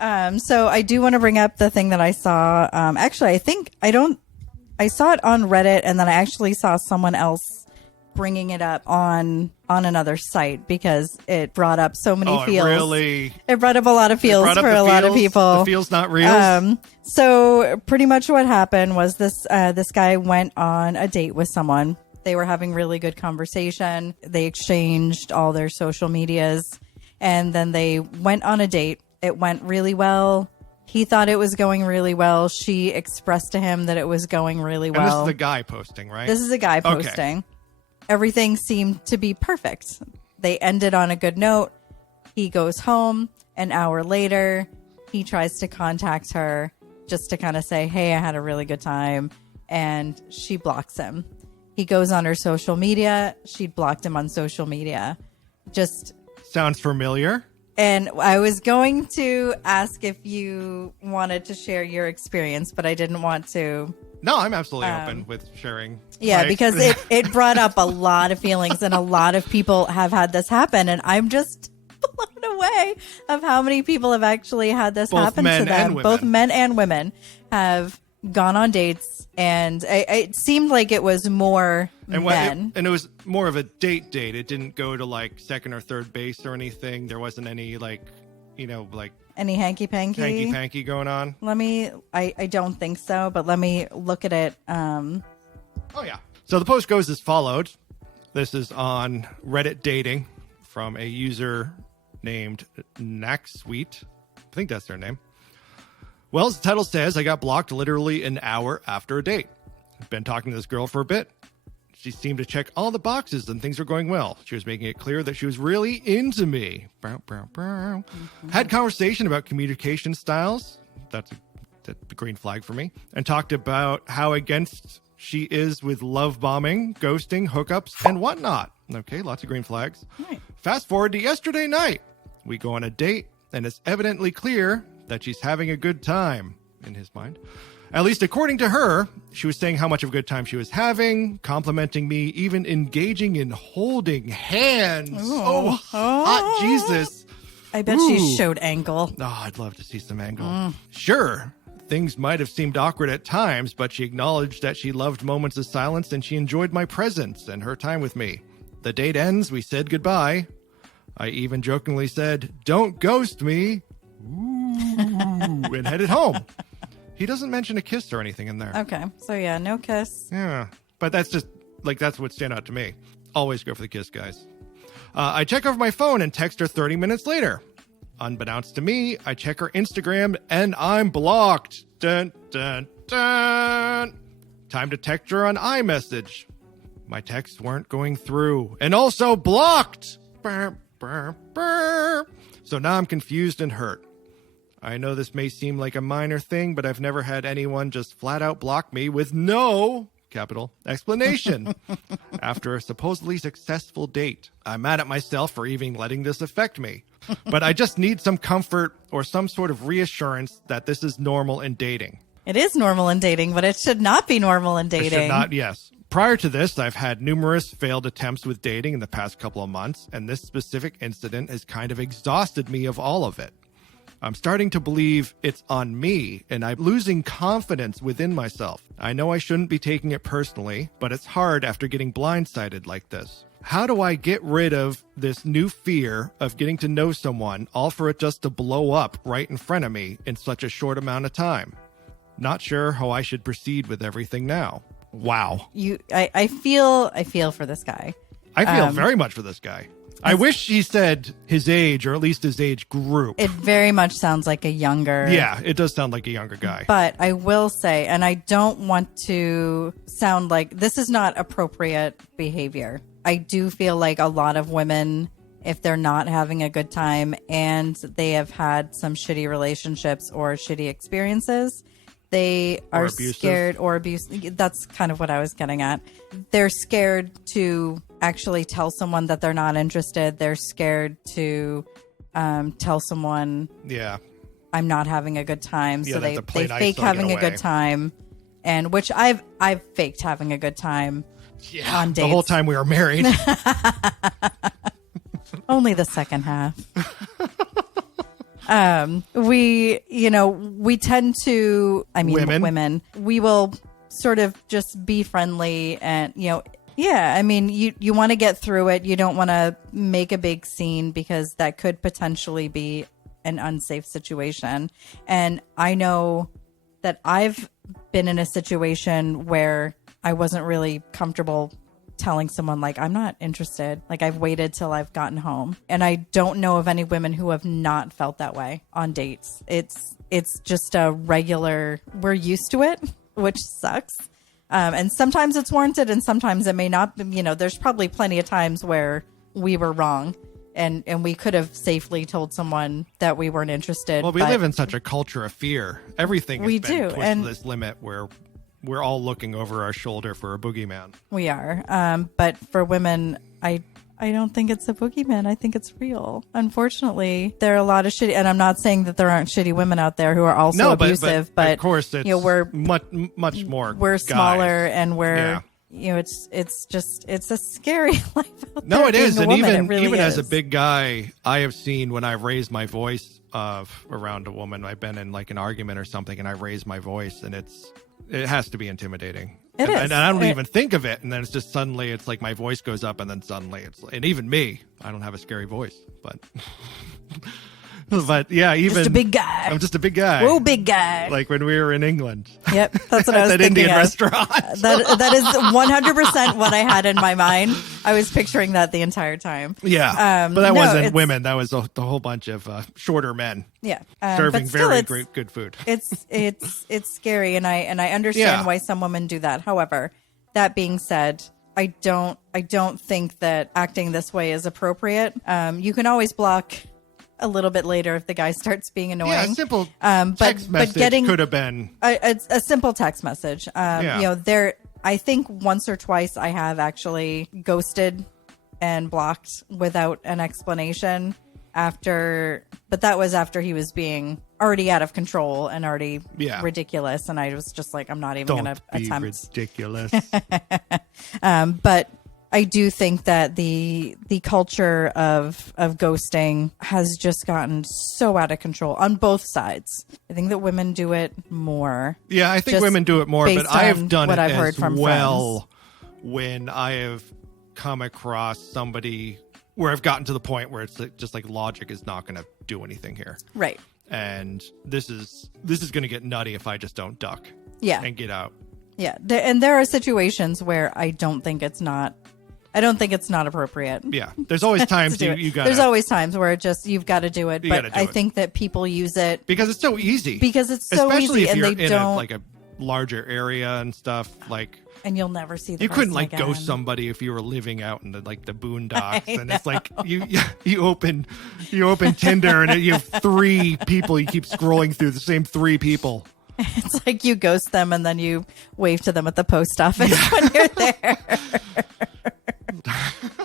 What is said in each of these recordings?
So I do want to bring up the thing that I saw. Actually, I saw it on Reddit, and then I actually saw someone else bringing it up on another site because it brought up so many feels. It brought up a lot of feels for a lot of people. The feels, not reals. So pretty much what happened was this guy went on a date with someone. They were having really good conversation. They exchanged all their social medias, and then they went on a date. It went really well. He thought it was going really well. She expressed to him that it was going really well. And this is the guy posting, right? This is a guy posting. Okay. Everything seemed to be perfect. They ended on a good note. He goes home. An hour later, he tries to contact her just to kind of say, hey, I had a really good time. And she blocks him. He goes on her social media. She blocked him on social media. Just sounds familiar. And I was going to ask if you wanted to share your experience, but I didn't want to. No, I'm absolutely open with sharing. Yeah, because it brought up a lot of feelings, and a lot of people have had this happen, and I'm just blown away of how many people have actually had this happen to them. Both men and women have gone on dates, and it seemed like it was more men. And it was more of a date. It didn't go to like second or third base or anything. There wasn't any any hanky-panky going on. I don't think so, but let me look at it. Oh, yeah. So the post goes as followed. This is on Reddit dating from a user named Naxsweet. I think that's their name. Well, as the title says, I got blocked literally an hour after a date. I've been talking to this girl for a bit. She seemed to check all the boxes and things were going well. She was making it clear that she was really into me. Had conversation about communication styles. That's a green flag for me. And talked about how against she is with love bombing, ghosting, hookups, and whatnot. Okay, lots of green flags. Right. Fast forward to yesterday night. We go on a date, and it's evidently clear that she's having a good time, in his mind. At least according to her, she was saying how much of a good time she was having, complimenting me, even engaging in holding hands. Oh, hot Jesus. I bet she showed angle. Oh, I'd love to see some angle. Sure, things might have seemed awkward at times, but she acknowledged that she loved moments of silence and she enjoyed my presence and her time with me. The date ends, we said goodbye. I even jokingly said, don't ghost me. And headed home. He doesn't mention a kiss or anything in there. Okay. So, yeah, no kiss. Yeah. But that's just, that's what stand out to me. Always go for the kiss, guys. I check over my phone and text her 30 minutes later. Unbeknownst to me, I check her Instagram and I'm blocked. Dun, dun, dun. Time to text her on iMessage. My texts weren't going through. And also blocked. Burr, burr, burr. So now I'm confused and hurt. I know this may seem like a minor thing, but I've never had anyone just flat out block me with no, capital, explanation after a supposedly successful date. I'm mad at myself for even letting this affect me, but I just need some comfort or some sort of reassurance that this is normal in dating. It is normal in dating, but it should not be normal in dating. It should not, yes. Prior to this, I've had numerous failed attempts with dating in the past couple of months, and this specific incident has kind of exhausted me of all of it. I'm starting to believe it's on me, and I'm losing confidence within myself. I know I shouldn't be taking it personally, but it's hard after getting blindsided like this. How do I get rid of this new fear of getting to know someone, all for it just to blow up right in front of me in such a short amount of time? Not sure how I should proceed with everything now. Wow. I feel for this guy. I feel very much for this guy. I wish he said his age, or at least his age group. It very much sounds like a younger... Yeah, it does sound like a younger guy. But I will say, and I don't want to sound like this is not appropriate behavior. I do feel like a lot of women, if they're not having a good time and they have had some shitty relationships or shitty experiences, they are scared or abusive. That's kind of what I was getting at. They're scared to actually tell someone that they're not interested. They're scared to tell someone, I'm not having a good time. So they fake having a good time, and which I've faked having a good time on dates. The whole time we were married. Only the second half. We tend to, women, we will sort of just be friendly and, yeah, I mean, you want to get through it. You don't want to make a big scene because that could potentially be an unsafe situation. And I know that I've been in a situation where I wasn't really comfortable telling someone, like, I'm not interested. Like, I've waited till I've gotten home. And I don't know of any women who have not felt that way on dates. It's just a regular, we're used to it, which sucks. And sometimes it's warranted and sometimes it may not. There's probably plenty of times where we were wrong and we could have safely told someone that we weren't interested. Well, we live in such a culture of fear. Everything has been pushed to this limit where we're all looking over our shoulder for a boogeyman. We are. But for women, I don't think it's a boogeyman. I think it's real. Unfortunately, there are a lot of shitty, and I'm not saying that there aren't shitty women out there who are also abusive, but of course, it's we're much more. We're guys. Smaller, and we're it's a scary life out there. No, it is, and even really as a big guy, I have seen when I've raised my voice around a woman. I've been in like an argument or something, and I raise my voice, and it has to be intimidating. It is. And I don't even think of it. And then it's just suddenly it's like my voice goes up and then suddenly and even me, I don't have a scary voice, but yeah, even just a big guy. I'm just a big guy. Whoa, big guy. Like when we were in England. Yep. That's what I was that thinking Indian of. restaurant. That is 100% what I had in my mind. I was picturing that the entire time. Yeah. But that wasn't women. That was the whole bunch of shorter men. Yeah. Serving very great, good food. It's scary. And I understand why some women do that. However, that being said, I don't think that acting this way is appropriate. You can always block a little bit later if the guy starts being annoying. Yeah, a simple text message could have been a simple text message. I think once or twice I have actually ghosted and blocked without an explanation but that was after he was being already out of control and already ridiculous, and I was just like, I'm not even going to attempt. Ridiculous. But I do think that the culture of ghosting has just gotten so out of control on both sides. I think that women do it more. Yeah, I think women do it more, but I have done it I've heard from well friends. When I have come across somebody where I've gotten to the point where it's just like logic is not going to do anything here. Right. And this is going to get nutty if I just don't duck. Yeah. And get out. Yeah. There are situations where I don't think it's not appropriate. Yeah. There's always times you got. There's always times where you've got to do it. But I think that people use it because it's so easy. Especially if and you're they in don't like a larger area and stuff like. And you'll never see the You couldn't like again. ghost somebody if you were living out in the boondocks, and it's like you open Tinder and you have 3 people you keep scrolling through the same 3 people. It's like you ghost them and then you wave to them at the post office when you're there.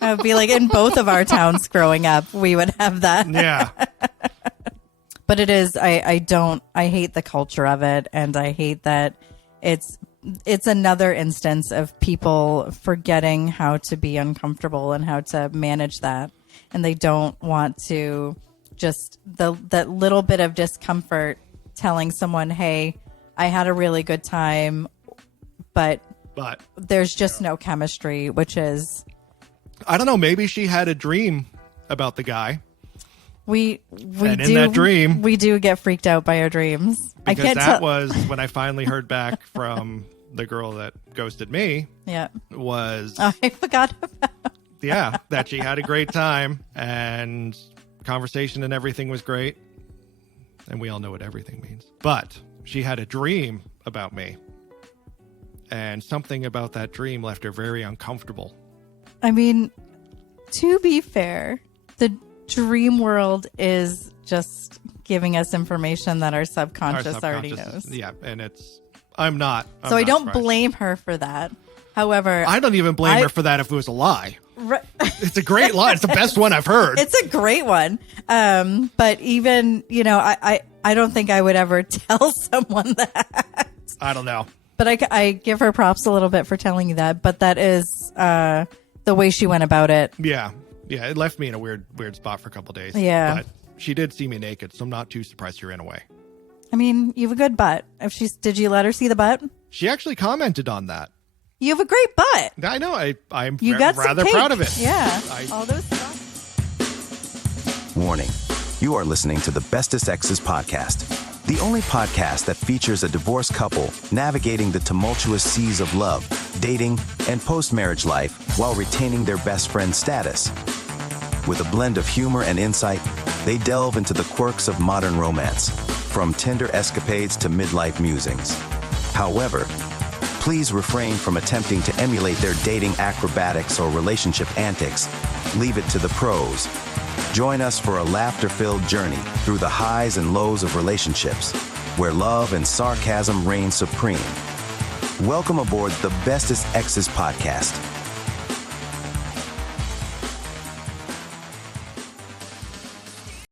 I would be like in both of our towns growing up, we would have that. Yeah. But it is, I hate the culture of it, and I hate that it's another instance of people forgetting how to be uncomfortable and how to manage that. And they don't want to just that little bit of discomfort telling someone, hey, I had a really good time, but there's just no chemistry, which is... I don't know. Maybe she had a dream about the guy. In that dream, we do get freaked out by our dreams. Because that was when I finally heard back from the girl that ghosted me. Yeah. I forgot about. That she had a great time and conversation and everything was great. And we all know what everything means. But she had a dream about me. And something about that dream left her very uncomfortable. I mean, to be fair, the dream world is just giving us information that our subconscious already knows. Yeah, and I'm not I don't blame her for that. However, I don't even blame her for that if it was a lie. Right. It's a great lie. It's the best one I've heard. It's a great one. But even, I don't think I would ever tell someone that. I don't know. But I give her props a little bit for telling you that. But that is the way she went about it. Yeah. Yeah, it left me in a weird spot for a couple of days. Yeah. she did see me naked, so I'm not too surprised she ran away. I mean, you have a good butt. Did you let her see the butt? She actually commented on that. You have a great butt. I know. I'm rather proud of it. Yeah. All those stuff. Warning. You are listening to the Bestest Exes podcast, the only podcast that features a divorced couple navigating the tumultuous seas of love, dating, and post-marriage life while retaining their best friend status. With a blend of humor and insight, they delve into the quirks of modern romance, from tender escapades to midlife musings. However, please refrain from attempting to emulate their dating acrobatics or relationship antics. Leave it to the pros. Join us for a laughter-filled journey through the highs and lows of relationships, where love and sarcasm reign supreme. Welcome aboard the Bestest Exes podcast.